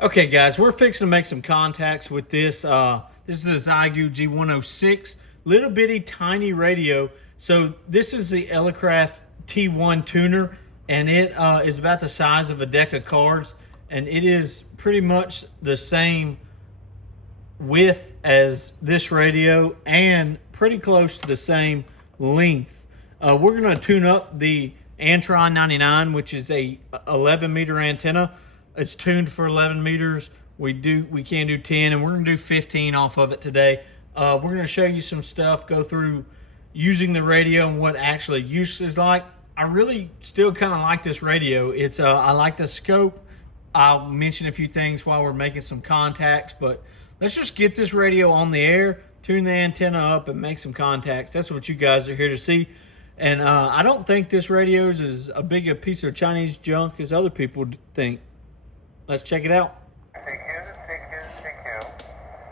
Okay, guys, we're fixing to make some contacts with this. This is a Xeigu G106, little bitty tiny radio. So this is the Elecraft T1 tuner, and it is about the size of a deck of cards, and it is pretty much the same width as this radio and pretty close to the same length. We're going to tune up the Antron 99, which is a 11 meter antenna. It's tuned for 11 meters. We can do 10, and we're going to do 15 off of it today. We're going to show you some stuff, go through using the radio and what actually use is like. I really still kind of like this radio. It's I like the scope. I'll mention a few things while we're making some contacts, but let's just get this radio on the air, tune the antenna up, and make some contacts. That's what you guys are here to see. And I don't think this radio is as big a piece of Chinese junk as other people think. Let's check it out. CQ.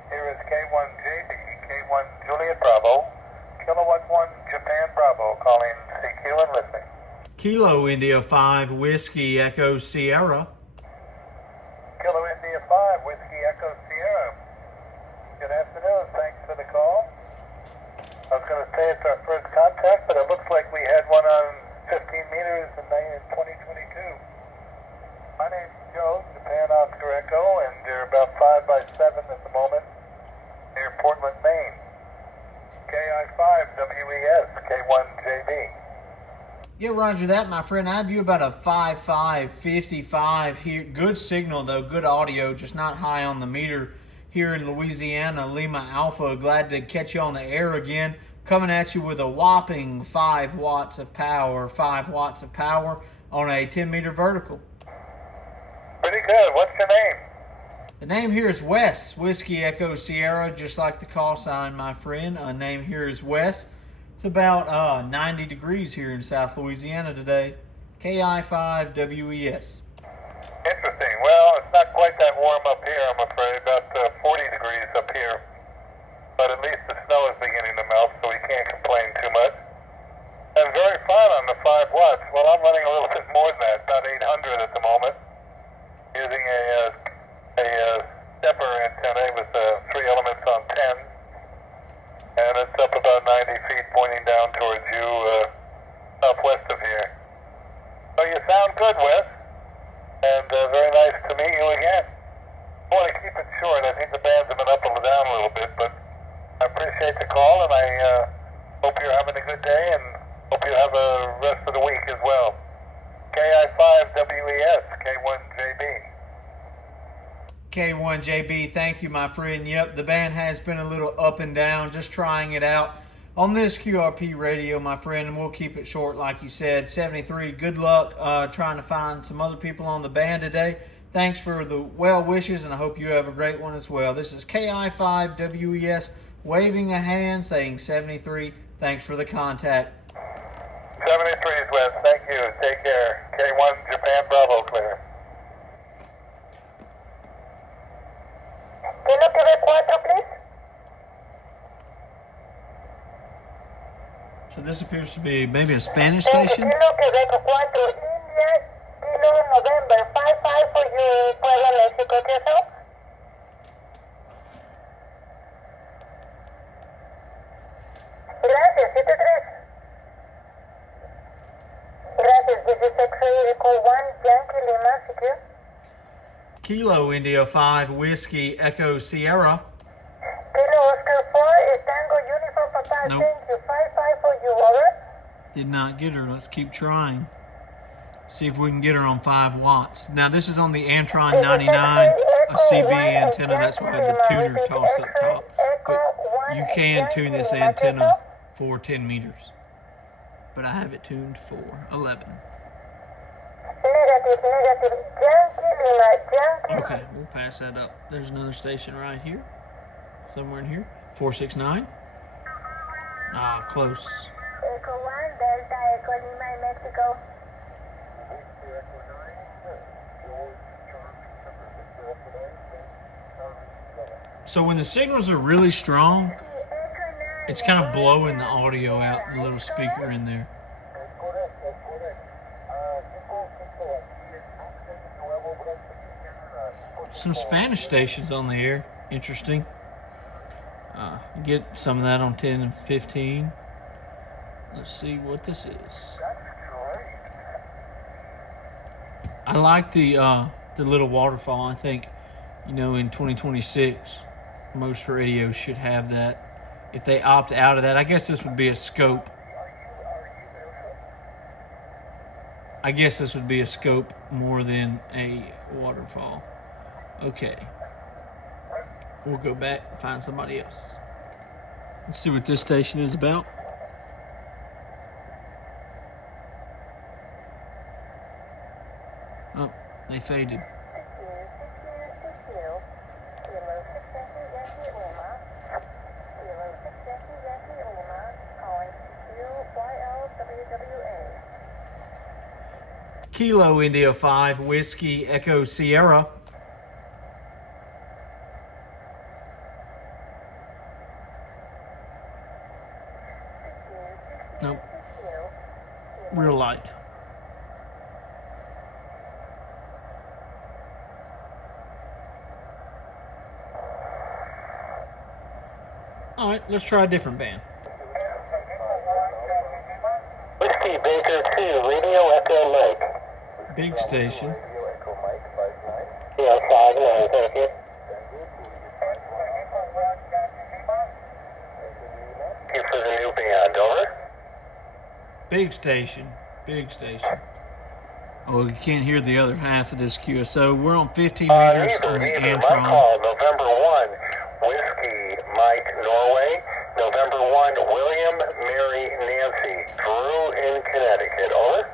Here is K1JB, K1 Juliet Bravo, Kilowatt 1 Japan Bravo, calling CQ and listening. Kilo India 5 Whiskey Echo Sierra. Kilo India 5 Whiskey Echo Sierra. Good afternoon, thanks for the call. I was going to say it's our first contact, but it looks like we had one on 15 meters in 2022. My name's Joe, Japan Oscar Echo, and they're about 5 by 7 at the moment near Portland, Maine. KI5WES, K1JB. Yeah, roger that, my friend. I have you about a 5.5, 55 here. Good signal, though. Good audio, just not high on the meter here in Louisiana. Lima Alpha, glad to catch you on the air again. Coming at you with a whopping 5 watts of power. 5 watts of power on a 10-meter vertical. Pretty good. What's your name? The name here is Wes, Whiskey Echo Sierra, just like the call sign, my friend. Name here is Wes. It's about 90 degrees here in South Louisiana today. KI5WES. Interesting. Well, it's not quite that warm up here, I'm afraid. About 40 degrees up here. But at least the snow is beginning to melt, so we can't complain too much. And very fine on the 5 watts. Well, I'm running a little bit more than that, about 800 at the moment, using a stepper antenna with 3 elements on 10. And it's up about 90 feet pointing down towards you, southwest of here. So you sound good, Wes. And very nice to meet you again. I want to keep it short. I think the bands have been up and down a little bit, but I appreciate the call, and I hope you're having a good day, and hope you have a rest of the week as well. KI5WES, K1JB. K1JB, thank you, my friend. Yep, the band has been a little up and down, just trying it out on this QRP radio, my friend, and we'll keep it short like you said. 73, good luck trying to find some other people on the band today. Thanks for the well wishes, and I hope you have a great one as well. This is KI5WES waving a hand saying 73. Thanks for the contact. 73 is Wes. Thank you. Take care. K1 Japan Bravo, clear. Kilo Quebec 4, please. So this appears to be maybe a Spanish station. Kilo Quebec 4, India, Kilo November 55 for you, Puebla, Mexico, QSO. Gracias, 73. Gracias, this is X-ray Echo 1, Yankee Lima, secure. Kilo India 5 Whiskey Echo Sierra. Kilo Oscar 4 is Tango Uniform Papa, Nope. thank you, 55 for you, over. Did not get her. Let's keep trying. See if we can get her on 5 watts. Now this is on the Antron 99, a CB antenna. That's why the tuner tossed up top. But you can tune this antenna for 10 meters. But I have it tuned for 11. Negative, Yankee Lima, Yankee. Okay, we'll pass that up. There's another station right here. Somewhere in here. 469. Ah, close. Echo 1, Delta Echo Lima in Mexico. So when the signals are really strong, it's kind of blowing the audio out, the little speaker in there. Some Spanish stations on the air. Interesting. Get some of that on 10 and 15. Let's see what this is. I like the little waterfall. I think, in 2026, most radios should have that. If they opt out of that, I guess this would be a scope. I guess this would be a scope more than a waterfall. Okay. We'll go back and find somebody else. Let's see what this station is about. Oh, they faded. Kilo India 5 Whiskey Echo Sierra. Nope. Real light. All right, let's try a different band. Whiskey Baker 2, Radio Echo Mike. Big station. Yeah, 5-9, thank you. Thank you for the new band, over. Big station. Big station. Oh, you can't hear the other half of this QSO. We're on 15 meters on the My Antron. call, November 1, Whiskey Mike Norway. November 1, William Mary Nancy, Drew in Connecticut, over.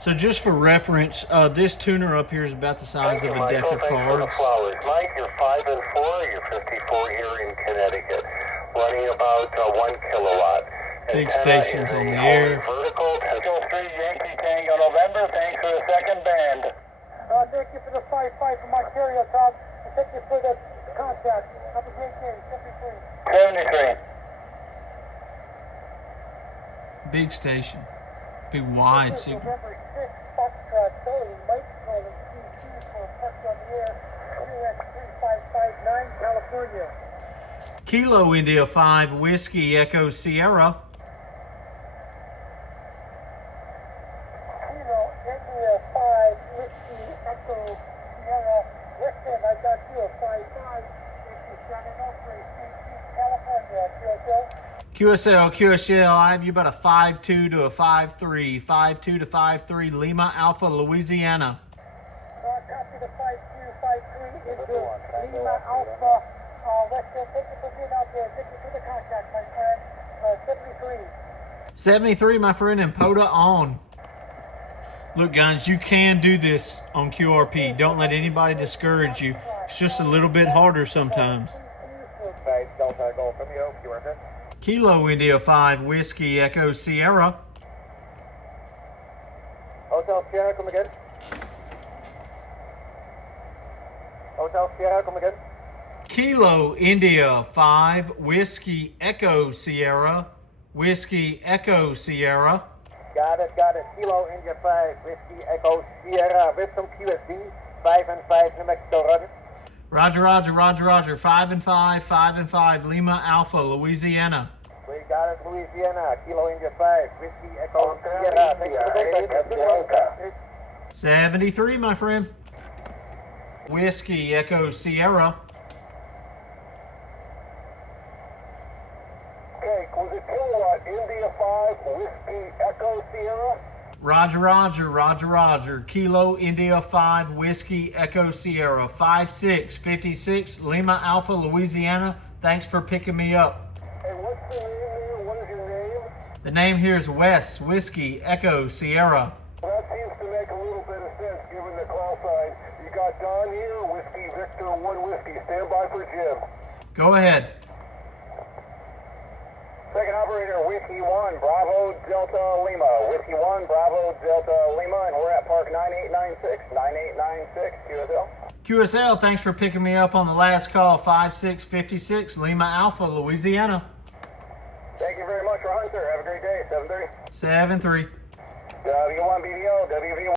So just for reference, this tuner up here is about the size of a deck of cards. Mike, you're 5 and 4. You're 54 here in Connecticut, running about 1 kilowatt. Big stations on the air. Vertical, Central Street, Yankee Tango, November. Thanks for the second band. Thank you for the 5-5 from Ontario, Tom. And thank you for the contact. Have a great day. 73. Big station. Big wide signal. November 6th, Foxtrot Charlie, Mike calling CC for Park on the Air, QX3559, California. Kilo India 5 Whiskey Echo Sierra. Kilo India 5, Whiskey Echo Sierra. Listen, I got you a 5-5. This is Shannon Oakley, CC, California, QSO. QSL, I have you about a 5-2 to a 5-3. 5-2 to 5-3, Lima Alpha, Louisiana. Copy the 5-2, 5-3 into Lima Alpha. Listen, thank you for being out there. Thank you for the contact, my friend. 73. 73, my friend, and POTA on. Look, guys, you can do this on QRP. Don't let anybody discourage you. It's just a little bit harder sometimes. Delta Golf Romeo, QRP. Kilo India 5 Whiskey Echo Sierra. Hotel Sierra, come again. Hotel Sierra, come again. Kilo India 5 Whiskey Echo Sierra. Whiskey Echo Sierra. Got it. Kilo India 5, Whiskey Echo Sierra with some QSD. 5 and 5, New Mexico, running. Roger. 5 and 5, 5 and 5, Lima Alpha, Louisiana. We got it, Louisiana. Kilo India 5, Whiskey Echo Sierra. Thanks for the 73, my friend. Whiskey Echo Sierra. Okay, was it kilowatt India 5, Whiskey Echo Sierra? Roger. Kilo India 5 Whiskey Echo Sierra. 5656 Lima Alpha, Louisiana. Thanks for picking me up. Hey, what's the name here? What is your name? The name here is Wes Whiskey Echo Sierra. Well, that seems to make a little bit of sense given the call sign. You got Don here, Whiskey Victor 1 Whiskey. Stand by for Jim. Go ahead. Second operator, Whiskey 1, Bravo Delta Lima. Whiskey 1, Bravo Delta Lima, and we're at Park 9896, QSL. QSL, thanks for picking me up on the last call. 5656 Lima Alpha, Louisiana. Thank you very much for Hunter. Have a great day. 7:30. 7-3. W1BDO, WV1.